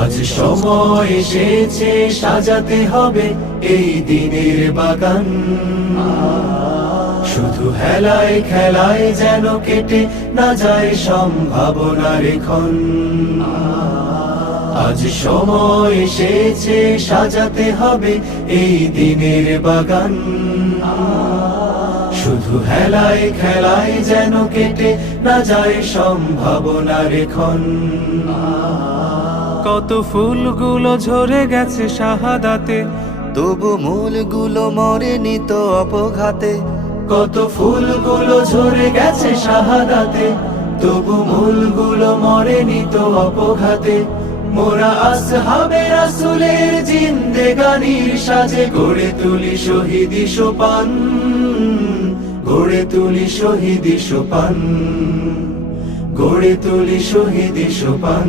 আজ সময় এসেছে সাজাতে হবে এই দিনের বাগান, শুধু হেলায় খেলায় যেন কেটে না যায় সম্ভাবনার ক্ষণ। আজ সময় এসেছে সাজাতে হবে এই দিনের বাগান, শুধু হেলায় খেলায় যেন কেটে না যায় সম্ভাবনার ক্ষণ। কত ফুলগুলো ঝরে গেছে শাহাদাতে, তবু মূলগুলো মরেনি তো অপঘাতে। কত ফুলগুলো ঝরে গেছে শাহাদাতে, তবু মূলগুলো মরেনি তো অপঘাতে। মোরা আসহাবে রাসূলের জিন্দেগানির সাজে গড়ে তুলি শহীদি সোপান, গড়ে তুলি শহীদি সোপান, গড়ে তুলি শহীদি সোপান।